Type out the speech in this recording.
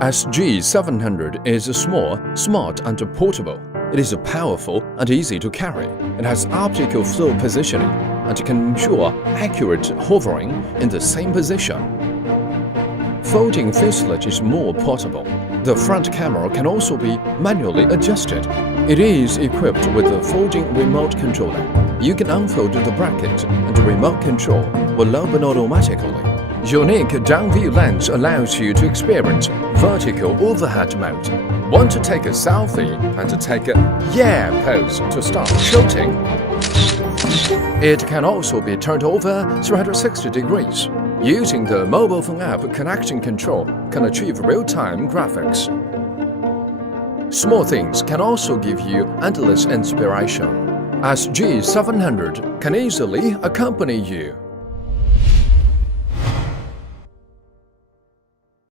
SG700 is small, smart and portable. It is powerful and easy to carry. It has optical flow positioning and can ensure accurate hovering in the same position. Folding fuselage is more portable. The front camera can also be manually adjusted. It is equipped with a folding remote controller. You can unfold the bracket and the remote control will open automatically. Unique down-view lens allows you to experience vertical overhead mode. Want to take a selfie and to take a yeah pose to start shooting? It can also be turned over 360 degrees. Using the mobile phone app, connection control can achieve real-time graphics. Small things can also give you endless inspiration. SG700 can easily accompany you.